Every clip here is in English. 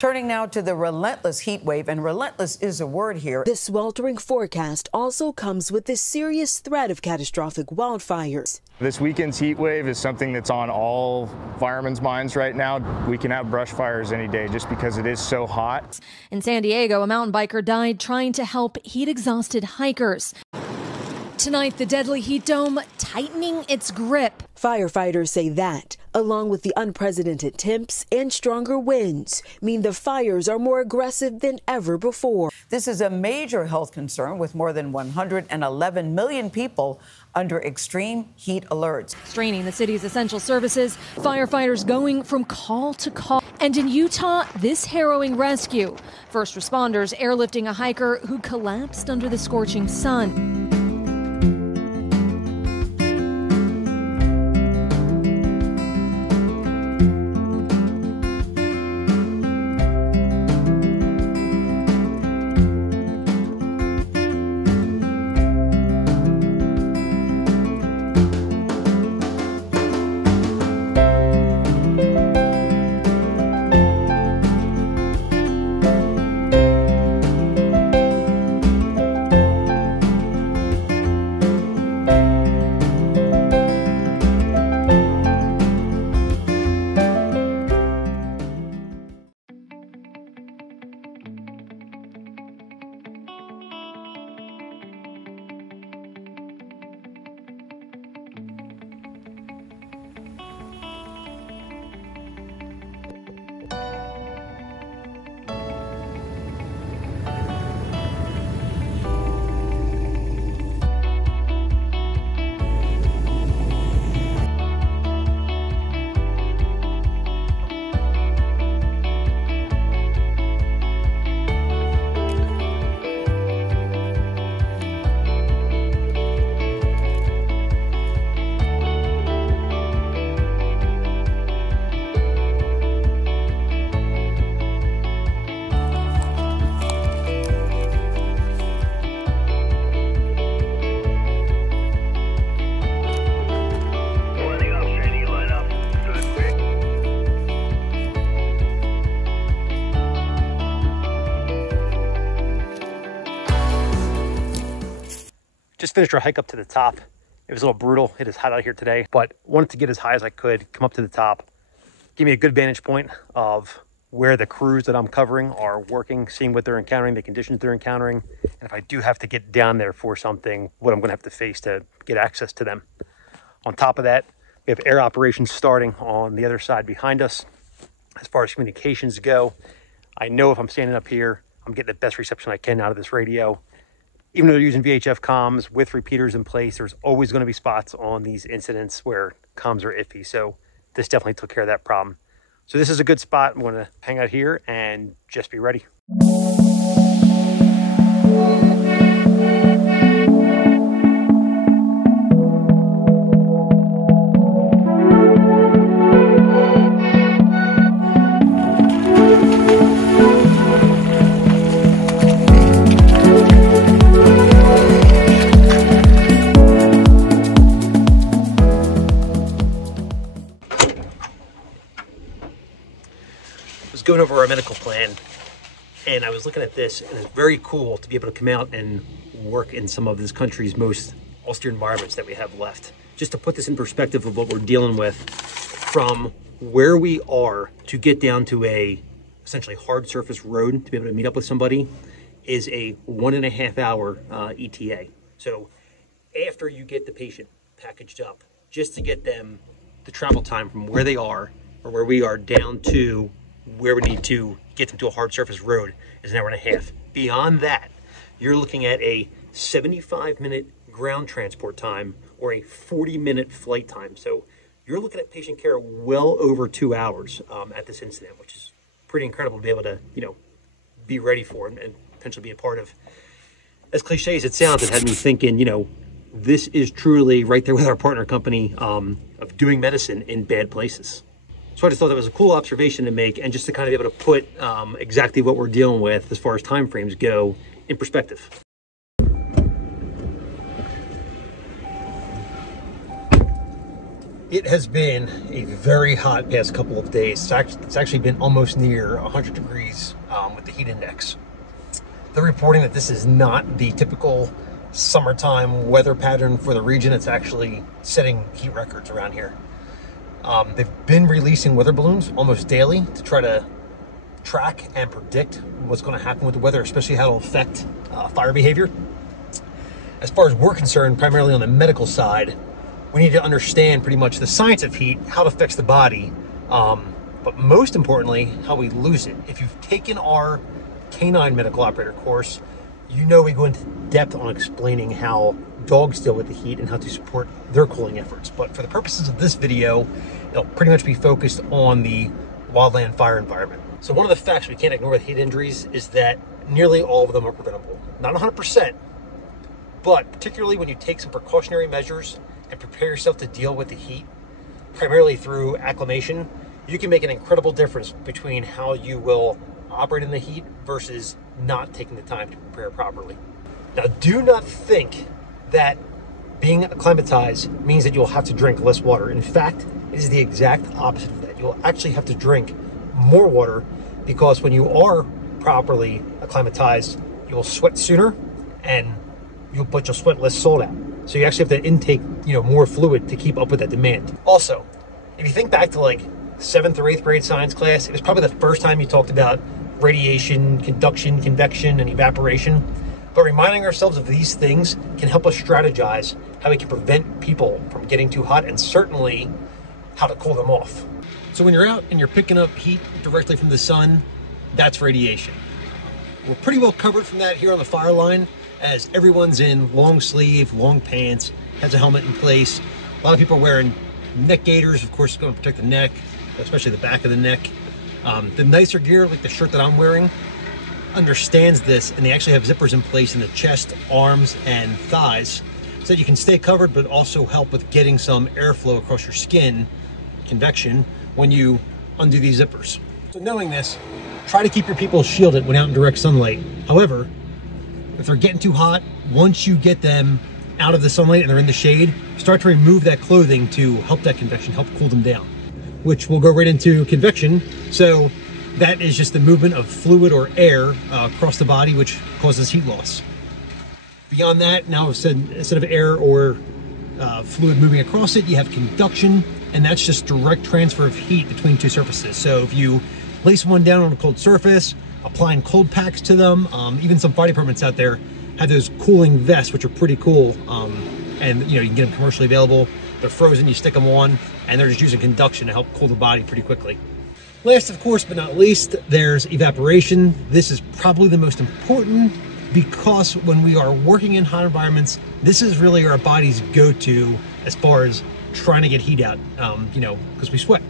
Turning now to the relentless heat wave, and relentless is a word here. This sweltering forecast also comes with the serious threat of catastrophic wildfires. This weekend's heat wave is something that's on all firemen's minds right now. We can have brush fires any day just because it is so hot. In San Diego, a mountain biker died trying to help heat-exhausted hikers. Tonight, the deadly heat dome tightening its grip. Firefighters say that, along with the unprecedented temps and stronger winds, mean the fires are more aggressive than ever before. This is a major health concern with more than 111 million people under extreme heat alerts. Straining the city's essential services, firefighters going from call to call. And in Utah, this harrowing rescue. First responders airlifting a hiker who collapsed under the scorching sun. Just finished our hike up to the top. It was a little brutal. It is hot out here today, but wanted to get as high as I could, come up to the top, give me a good vantage point of where the crews that I'm covering are working, seeing what they're encountering, the conditions they're encountering, and if I do have to get down there for something, what I'm gonna have to face to get access to them. On top of that, we have air operations starting on the other side behind us. As far as communications go, I know if I'm standing up here, I'm getting the best reception I can out of this radio. Even though they're using VHF comms with repeaters in place, there's always going to be spots on these incidents where comms are iffy. So this definitely took care of that problem. So this is a good spot. I'm going to hang out here and just be ready. Going over our medical plan, and I was looking at this, and it's very cool to be able to come out and work in some of this country's most austere environments that we have left. Just to put this in perspective of what we're dealing with, from where we are to get down to a essentially hard surface road to be able to meet up with somebody is a 1.5 hour ETA. So after you get the patient packaged up, just to get them the travel time from where they are or where we are down to where we need to get them to a hard surface road is 1.5 hours. Beyond that, you're looking at a 75-minute ground transport time or a 40-minute flight time. So you're looking at patient care well over 2 hours at this incident, which is pretty incredible to be able to, be ready for and potentially be a part of. As cliche as it sounds, it had me thinking, this is truly right there with our partner company of doing medicine in bad places. So I just thought that was a cool observation to make, and just to kind of be able to put exactly what we're dealing with as far as timeframes go in perspective. It has been a very hot past couple of days. It's actually been almost near 100 degrees with the heat index. They're reporting that this is not the typical summertime weather pattern for the region. It's actually setting heat records around here. They've been releasing weather balloons almost daily to try to track and predict what's going to happen with the weather, especially how it'll affect fire behavior. As far as we're concerned, primarily on the medical side, we need to understand pretty much the science of heat, how it affects the body, but most importantly, how we lose it. If you've taken our canine medical operator course, you know we go into depth on explaining how dogs deal with the heat and how to support their cooling efforts. But for the purposes of this video, it'll pretty much be focused on the wildland fire environment. So one of the facts we can't ignore with heat injuries is that nearly all of them are preventable. Not 100%, but particularly when you take some precautionary measures and prepare yourself to deal with the heat, primarily through acclimation, you can make an incredible difference between how you will operate in the heat versus not taking the time to prepare properly. Now, do not think that being acclimatized means that you'll have to drink less water. In fact, it is the exact opposite of that. You'll actually have to drink more water because when you are properly acclimatized, you'll sweat sooner and you'll sweat less salt out. So you actually have to intake, more fluid to keep up with that demand. Also, if you think back to like 7th or 8th grade science class, it was probably the first time you talked about radiation, conduction, convection, and evaporation. But reminding ourselves of these things can help us strategize how we can prevent people from getting too hot and certainly how to cool them off. So when you're out and you're picking up heat directly from the sun, that's radiation. We're pretty well covered from that here on the fire line, as everyone's in long sleeve, long pants, has a helmet in place. A lot of people are wearing neck gaiters, of course, it's going to protect the neck, especially the back of the neck. The nicer gear, like the shirt that I'm wearing, understands this, and they actually have zippers in place in the chest, arms, and thighs so that you can stay covered but also help with getting some airflow across your skin, convection, when you undo these zippers. So knowing this, try to keep your people shielded when out in direct sunlight. However, if they're getting too hot, once you get them out of the sunlight and they're in the shade, start to remove that clothing to help that convection, help cool them down, which will go right into convection. So that is just the movement of fluid or air across the body, which causes heat loss. Beyond that, now instead of air or fluid moving across it, you have conduction, and that's just direct transfer of heat between two surfaces. So if you place one down on a cold surface, applying cold packs to them, even some fire departments out there have those cooling vests, which are pretty cool, and you can get them commercially available. They're frozen, you stick them on, and they're just using conduction to help cool the body pretty quickly. Last, of course, but not least, there's evaporation. This is probably the most important because when we are working in hot environments, this is really our body's go-to as far as trying to get heat out, because we sweat.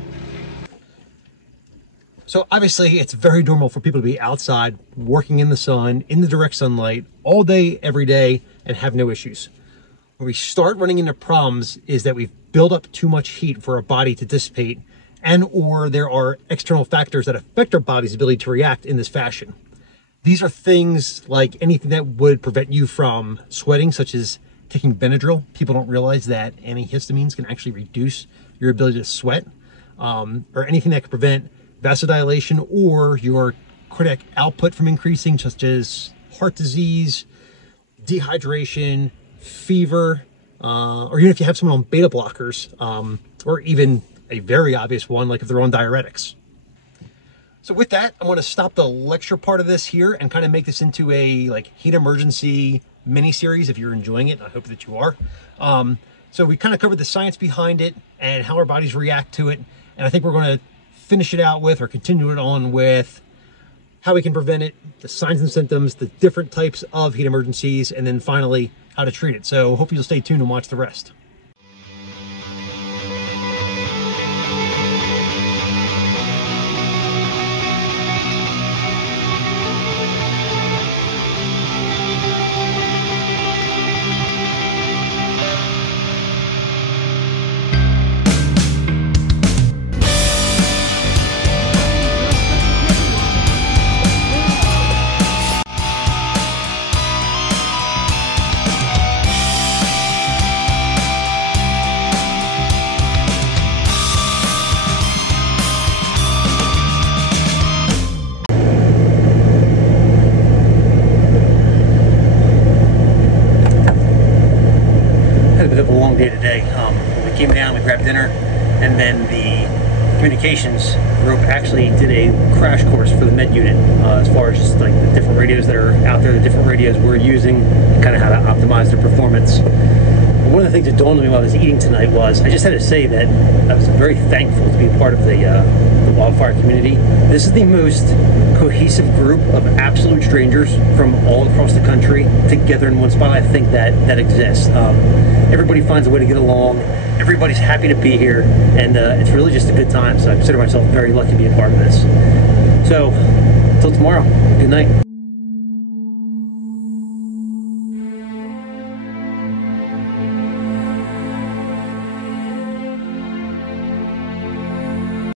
So obviously it's very normal for people to be outside working in the sun, in the direct sunlight, all day, every day, and have no issues. Where we start running into problems is that we've built up too much heat for our body to dissipate, and or there are external factors that affect our body's ability to react in this fashion. These are things like anything that would prevent you from sweating, such as taking Benadryl. People don't realize that antihistamines can actually reduce your ability to sweat, or anything that could prevent vasodilation or your cardiac output from increasing, such as heart disease, dehydration, fever, or even if you have someone on beta blockers, or even a very obvious one, like if they're on diuretics. So with that, I want to stop the lecture part of this here and kind of make this into a heat emergency mini series. If you're enjoying it, I hope that you are. So we kind of covered the science behind it and how our bodies react to it. And I think we're going to finish it out with, or continue it on with, how we can prevent it, the signs and symptoms, the different types of heat emergencies, and then finally how to treat it. So hope you'll stay tuned and watch the rest. communications group actually did a crash course for the med unit as far as just like the different radios that are out there, the different radios we're using, and kind of how to optimize their performance. But one of the things that dawned on me while I was eating tonight was I just had to say that I was very thankful to be a part of the wildfire community. This is the most cohesive group of absolute strangers from all across the country together in one spot. I think that exists. Everybody finds a way to get along. Everybody's happy to be here, and it's really just a good time. So I consider myself very lucky to be a part of this. So, until tomorrow, good night.